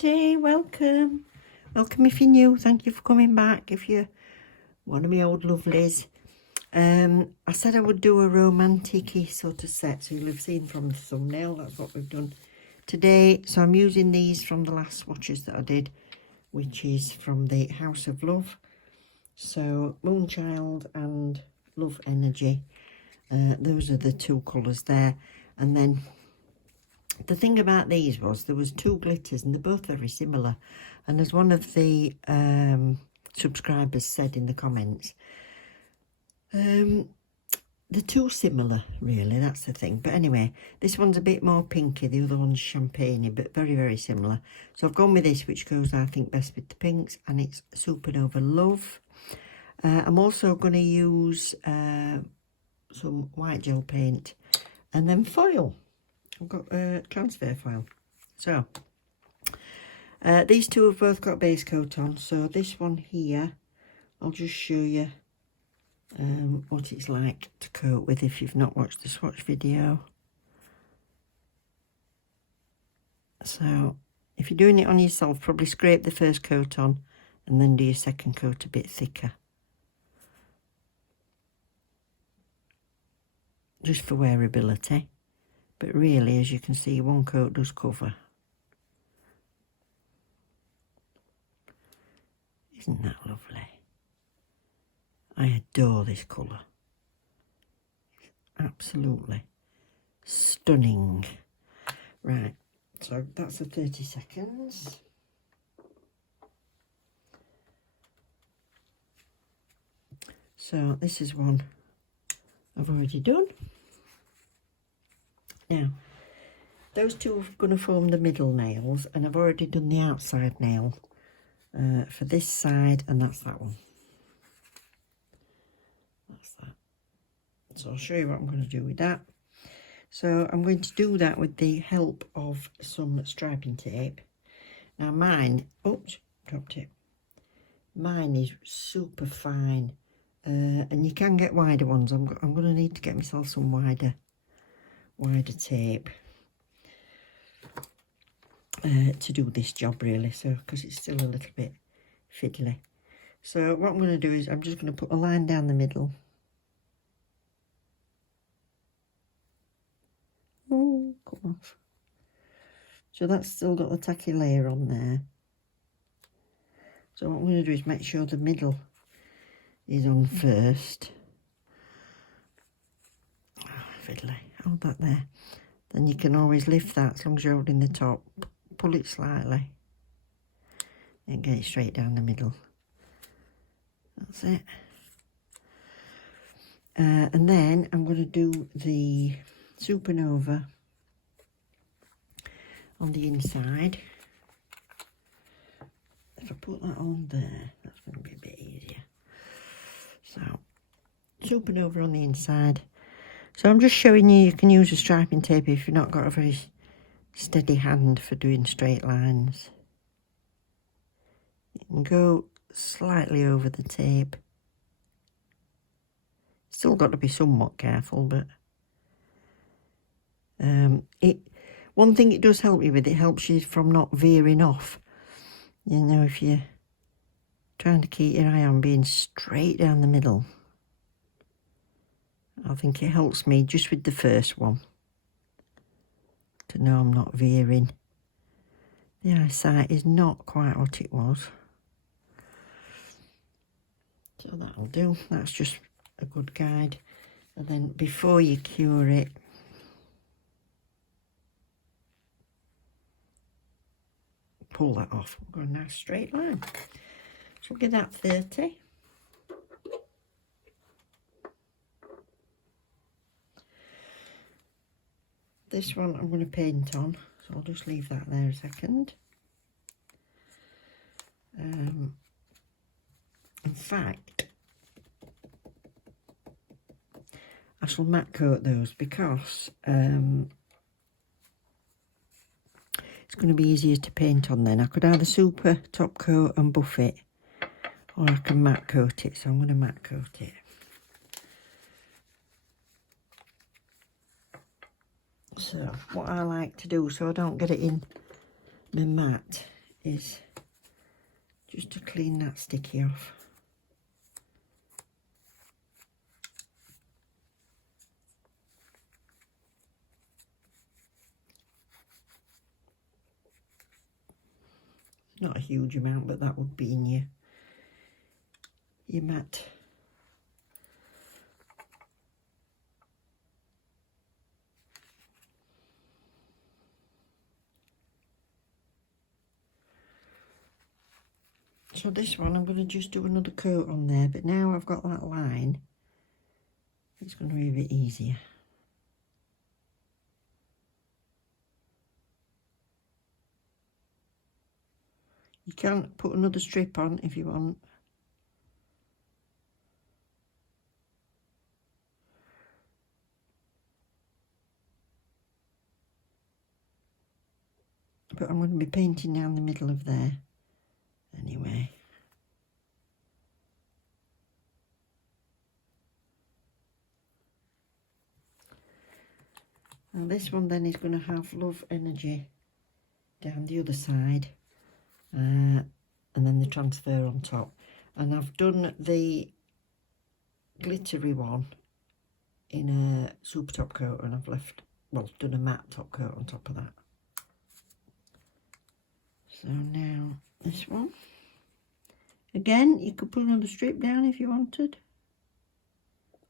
everybody, welcome if you're new. Thank you for coming back. If you're one of my old lovelies, I said I would do a romantic-y sort of set, so you'll have seen from the thumbnail. That's what we've done today. So I'm using these from the last swatches that I did, which is from the House of Love. So Moonchild and Love Energy, those are the two colours there. And then the thing about these was there was two glitters and they're both very similar. And as one of the subscribers said in the comments, they're too similar, really, that's the thing. But anyway, this one's a bit more pinky, the other one's champagne-y, but very, very similar. So I've gone with this, which goes, I think, best with the pinks, and it's Supernova Love. I'm also going to use some white gel paint and then foil. I've got transfer foil. So these two have both got base coat on. So this one here, I'll just show you what it's like to coat with if you've not watched the swatch video. So if you're doing it on yourself, probably scrape the first coat on and then do your second coat a bit thicker, just for wearability. But really, as you can see, one coat does cover. Isn't that lovely? I adore this colour. It's absolutely stunning. Right, so that's the 30 seconds. So this is one I've already done. Now, those two are going to form the middle nails, and I've already done the outside nail for this side, and that's that one. That's that. So I'll show you what I'm going to do with that. So I'm going to do that with the help of some striping tape. Now mine, oops, dropped it. Mine is super fine, and you can get wider ones. I'm going to need to get myself some wider tape to do this job, really, so because it's still a little bit fiddly. So what I'm going to do is I'm just going to put a line down the middle. Oh, come off. So that's still got the tacky layer on there. So what I'm going to do is make sure the middle is on first. Oh, fiddly. Hold that there. Then you can always lift that as long as you're holding the top. Pull it slightly and get it straight down the middle. That's it. And then I'm going to do the Supernova on the inside. If I put that on there, that's going to be a bit easier. So, Supernova on the inside. So I'm just showing you can use a striping tape if you've not got a very steady hand for doing straight lines. You can go slightly over the tape. Still got to be somewhat careful, but one thing it does help you with, it helps you from not veering off. You know, if you're trying to keep your eye on being straight down the middle, I think it helps me just with the first one to know I'm not veering. The eyesight is not quite what it was. So that'll do. That's just a good guide. And then before you cure it, pull that off. We've got a nice straight line. So we'll give that 30. This one I'm going to paint on, so I'll just leave that there a second. In fact, I shall matte coat those because it's going to be easier to paint on then. I could either super top coat and buff it, or I can matte coat it, so I'm going to matte coat it. So what I like to do, so I don't get it in the matte, is just to clean that sticky off. Not a huge amount, but that would be in your mat. So this one I'm going to just do another coat on there, but now I've got that line, it's going to be a bit easier. You can put another strip on if you want. But I'm going to be painting down the middle of there anyway. Now this one then is going to have love energy down the other side, and then the transfer on top. And I've done the glittery one in a super top coat, and I've left, well, done a matte top coat on top of that. So now this one, again you could put another strip down if you wanted,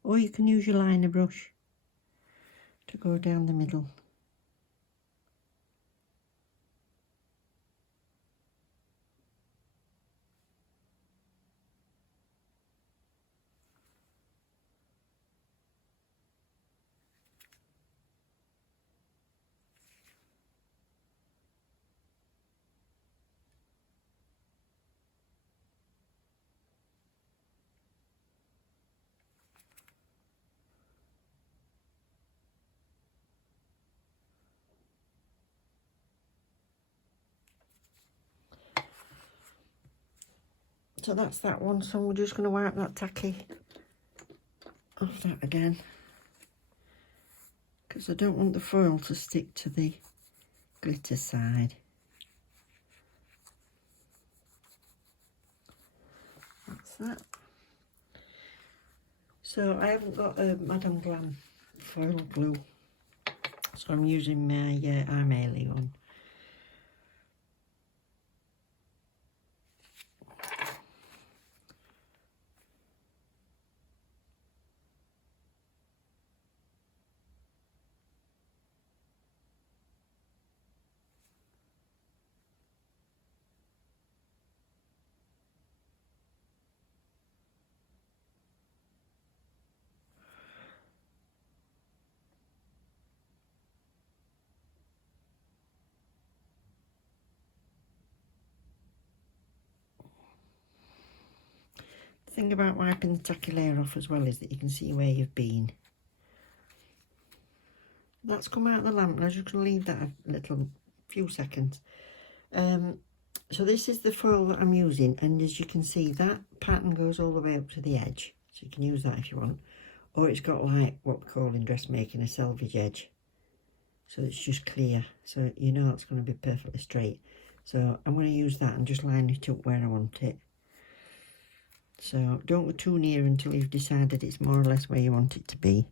or you can use your liner brush to go down the middle. So that's that one, so we're just going to wipe that tacky off that again, because I don't want the foil to stick to the glitter side. That's that. So I haven't got a Madam Glam foil glue, so I'm using my Armeli one. The thing about wiping the tacky layer off as well is that you can see where you've been. That's come out of the lamp, and I'm just going to leave that a little few seconds. So this is the foil that I'm using, and as you can see, that pattern goes all the way up to the edge, so you can use that if you want. Or it's got like what we call in dressmaking a selvage edge, so it's just clear, so you know it's going to be perfectly straight. So I'm going to use that and just line it up where I want it. So don't go too near until you've decided it's more or less where you want it to be.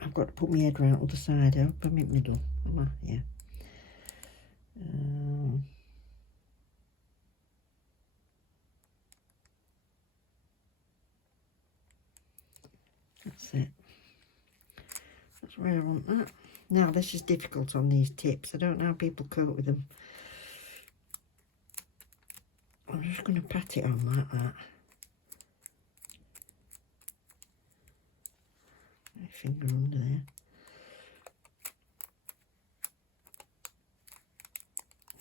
I've got to put my head round the other side. Up in the middle. Yeah. That's it. That's where I want that. Now this is difficult on these tips. I don't know how people cope with them. I'm just going to pat it on like that. My finger under there.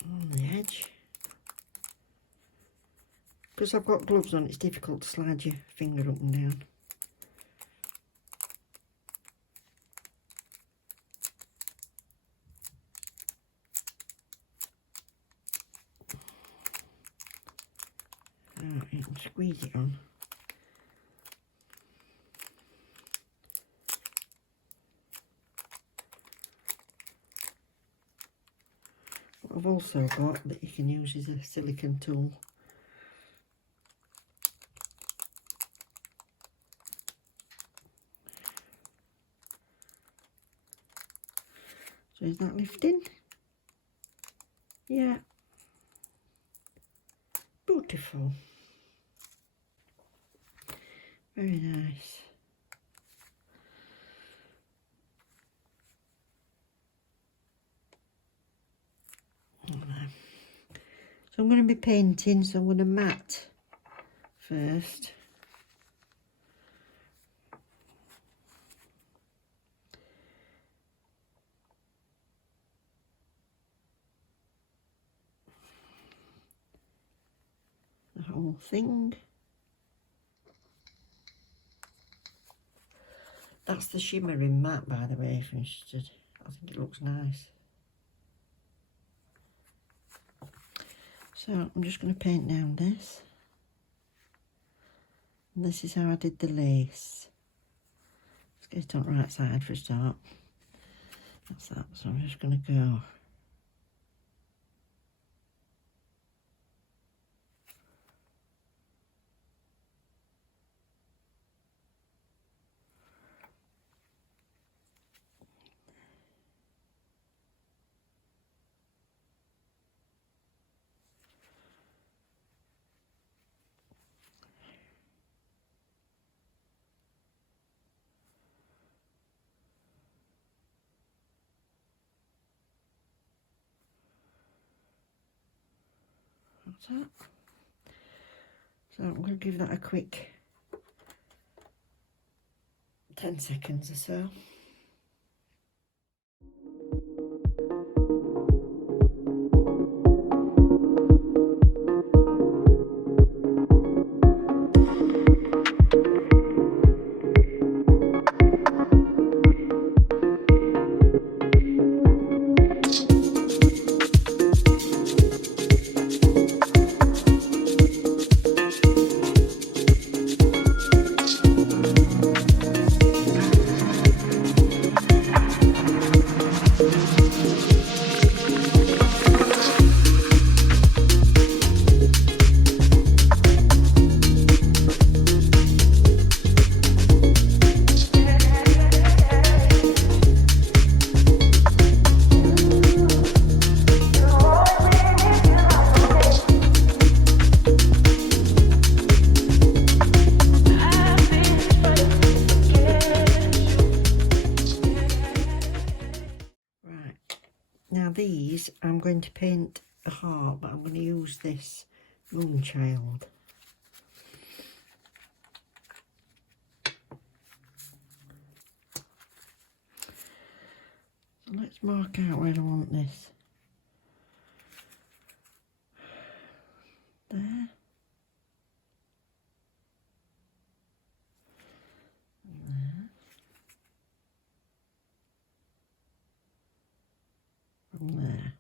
On the edge. Because I've got gloves on, it's difficult to slide your finger up and down. Right, you can squeeze it on. What I've also got that you can use as a silicone tool. So is that lifting? Yeah. Beautiful. Very nice. So I'm going to be painting, so I'm going to mat first. The whole thing. That's the shimmering matte, by the way, if you're interested. I think it looks nice. So I'm just going to paint down this. And this is how I did the lace. Let's get it on the right side for a start. That's that. So I'm just going to go. That's that. So I'm going to give that a quick 10 seconds or so. Now these, I'm going to paint a heart, but I'm going to use this Moonchild. So let's mark out where I want this. There. And there. From there.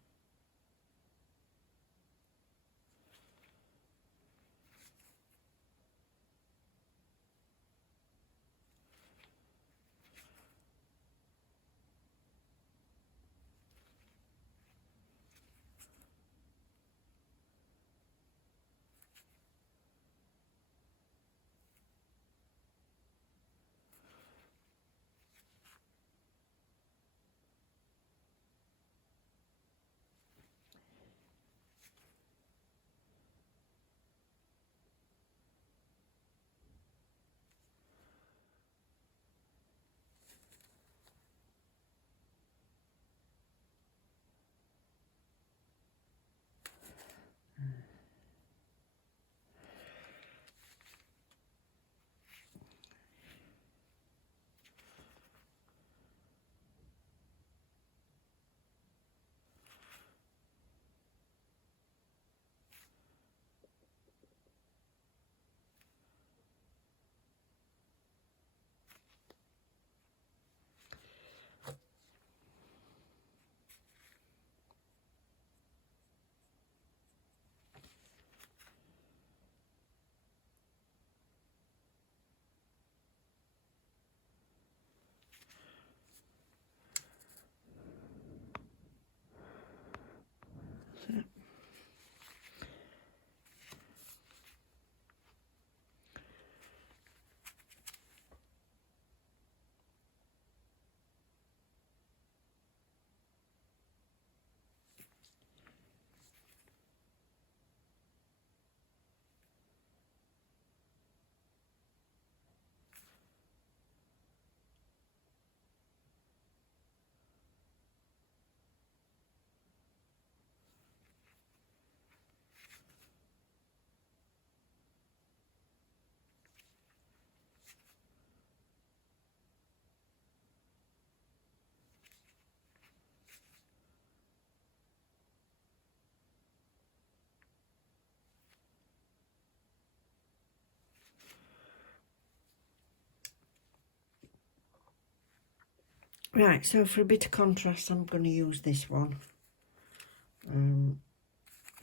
Right, so for a bit of contrast, I'm going to use this one,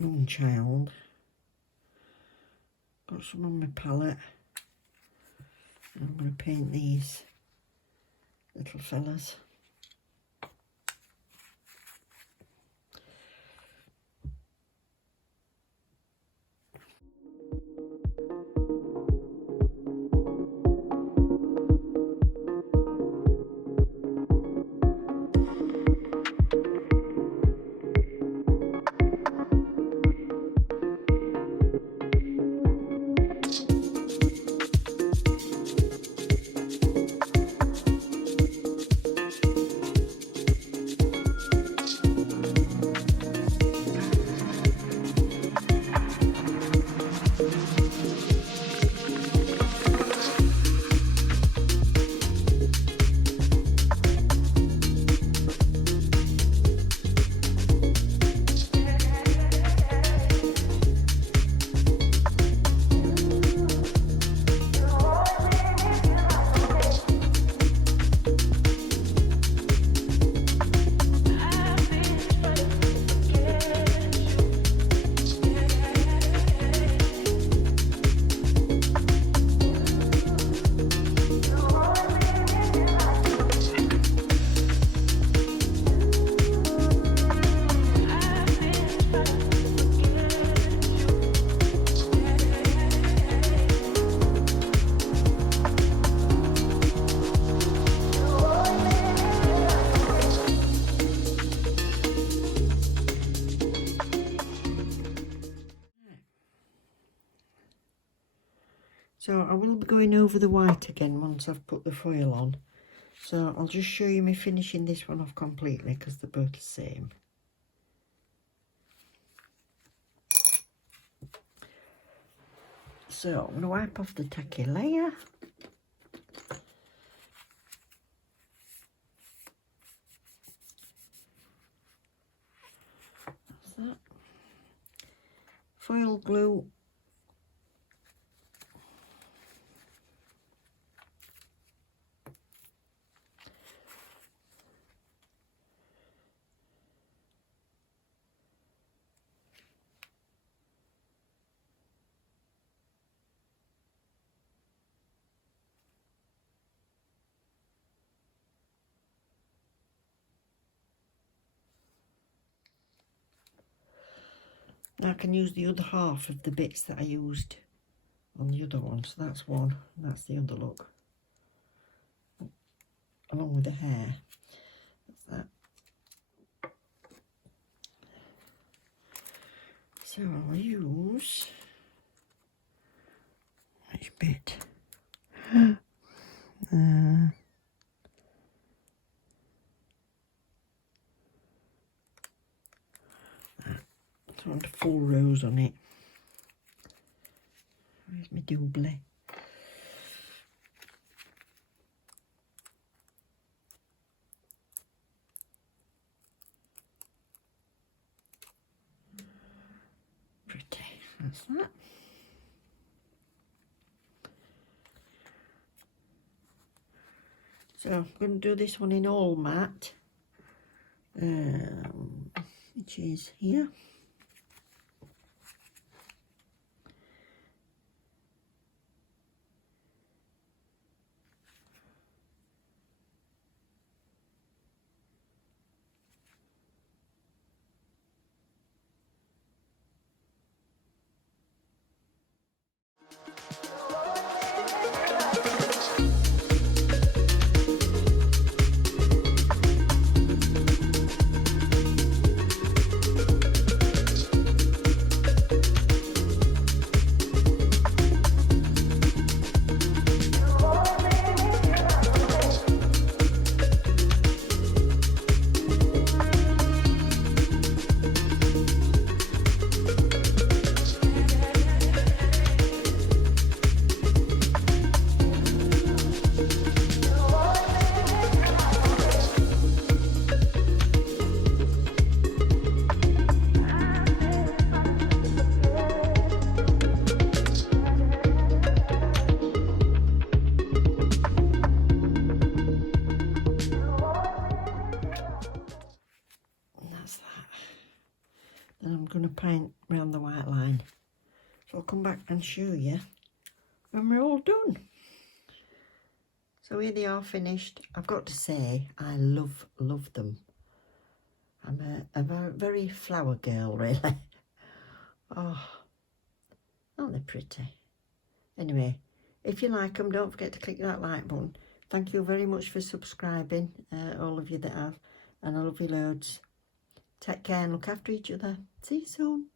Moonchild. Got some on my palette. I'm going to paint these little fellas. So I will be going over the white again once I've put the foil on. So I'll just show you me finishing this one off completely because they're both the same. So I'm going to wipe off the tacky layer. That's that. Foil glue. I can use the other half of the bits that I used on the other one. So that's one, and that's the other look. Along with the hair. That's that. So I'll use which bit? I want a full rose on it. Where's my double? Pretty, that's that. So I'm going to do this one in all matte, which is here. to paint around the white line. So I'll come back and show you when we're all done. So here they are finished. I've got to say, I love them. I'm a very flower girl, really. Oh, aren't they pretty? Anyway, if you like them, don't forget to click that like button. Thank you very much for subscribing, all of you that have, and I love you loads. Take care and look after each other. See you soon.